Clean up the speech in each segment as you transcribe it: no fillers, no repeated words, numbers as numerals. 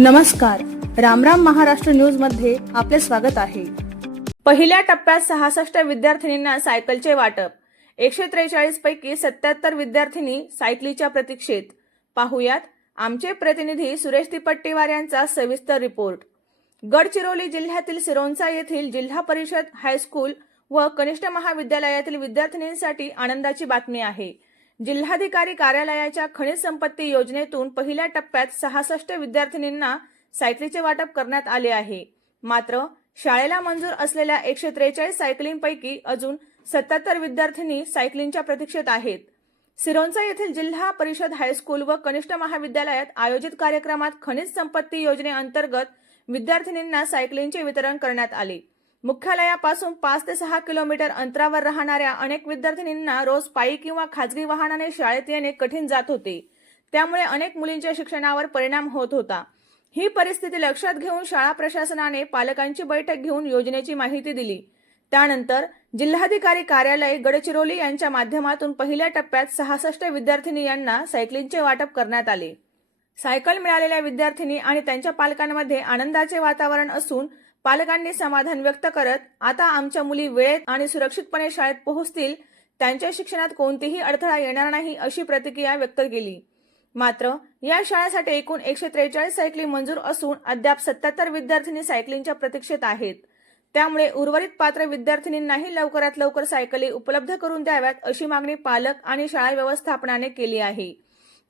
नमस्कार, रामराम महाराष्ट्र न्यूज मध्ये आपले स्वागत आहे। पहिल्या टप्प्यात 66 विद्यार्थिनींना सायकलचे वाटप। 143 पैकी 77 विद्यार्थिनी सायकलीच्या प्रतीक्षेत। पाहुयात आमचे प्रतिनिधी सुरेश तिपट्टीवार यांचा सविस्तर रिपोर्ट। गडचिरोली जिल्ह्यातील सिरोंचा येथील जिल्हा परिषद हायस्कूल व कनिष्ठ महाविद्यालयातील विद्यार्थिनींसाठी आनंदाची बातमी आहे। जिल्हाधिकारी कार्यालयाच्या खनिज संपत्ती योजनेतून पहिल्या टप्प्यात 66 विद्यार्थिनींना सायकलीचे वाटप करण्यात आले आहे। मात्र शाळेला मंजूर असलेल्या 143 सायकलींपैकी अजून 77 विद्यार्थिनी सायकलींच्या प्रतीक्षेत आहेत। सिरोंचा येथील जिल्हा परिषद हायस्कूल व कनिष्ठ महाविद्यालयात आयोजित कार्यक्रमात खनिज संपत्ती योजनेअंतर्गत विद्यार्थिनींना सायकलींचे वितरण करण्यात आले। मुख्यालयापासून 5 ते 6 किलोमीटर अंतरावर राहणाऱ्या अनेक विद्यार्थिनींना रोज पायी किंवा खाजगी वाहनाने शाळेत येणे कठीण जात होते। त्यामुळे अनेक मुलींच्या शिक्षणावर परिणाम होत होता। ही परिस्थिती लक्षात घेऊन शाळा प्रशासनाने पालकांची बैठक घेऊन योजनेची माहिती दिली। त्यानंतर जिल्हाधिकारी कार्यालय गडचिरोली यांच्या माध्यमातून पहिल्या टप्प्यात 66 विद्यार्थिनी यांना सायकलींचे वाटप करण्यात आले। सायकल मिळालेल्या विद्यार्थिनी आणि त्यांच्या पालकांमध्ये आनंदाचे वातावरण असून पालकांनी समाधान व्यक्त करत आता आमच्या मुली वेळेत आणि सुरक्षितपणे शाळेत पोहोचतील, त्यांच्या शिक्षणात कोणतीही अडथळा येणार नाही अशी प्रतिक्रिया व्यक्त केली। मात्र या शाळेसाठी एकूण 143 सायकली मंजूर असून अद्याप 77 विद्यार्थिनी सायकलींच्या प्रतीक्षेत आहेत। त्यामुळे उर्वरित पात्र विद्यार्थिनींनाही लवकरात लवकर सायकली उपलब्ध करून द्याव्यात अशी मागणी पालक आणि शाळा व्यवस्थापनाने केली आहे।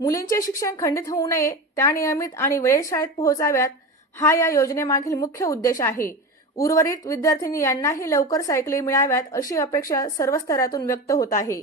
मुलींचे शिक्षण खंडित होऊ नये, त्या नियमित आणि वेळेत शाळेत पोहोचाव्यात, हा या योजनेमागील मुख्य उद्देश आहे। उर्वरित विद्यार्थिनी यांनाही लवकर सायकली मिळाव्यात अशी अपेक्षा सर्व स्तरातून व्यक्त होत आहे।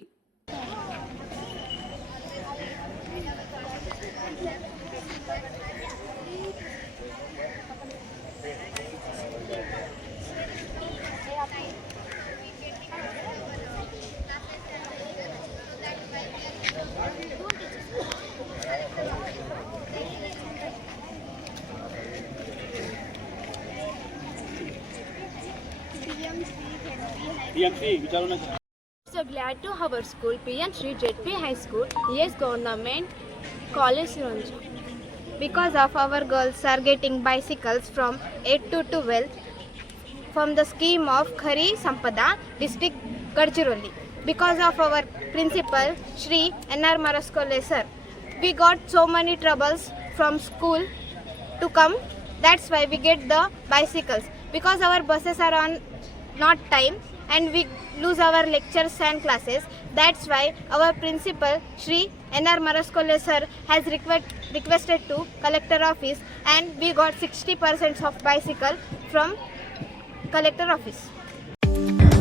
So glad to our school, PM Shri JP High School, yes Government College Sironcha. Because of our girls are getting bicycles from 8 to 12 from the scheme of Khari Sampada District Gadchiroli. Because of our principal Shri N.R. Maraskole sir, we got so many troubles from school to come. That's why we get the bicycles. Because our buses are on not time and we lose our lectures and classes. That's why our principal Shri N.R. Maraskole sir has requested to collector office and we got 60% of bicycle from collector office.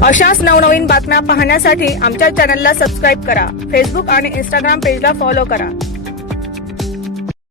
अशाच नवनवीन बातम्या पाहण्यासाठी आमच्या चॅनलला subscribe करा। Facebook आणि Instagram पेजला follow करा।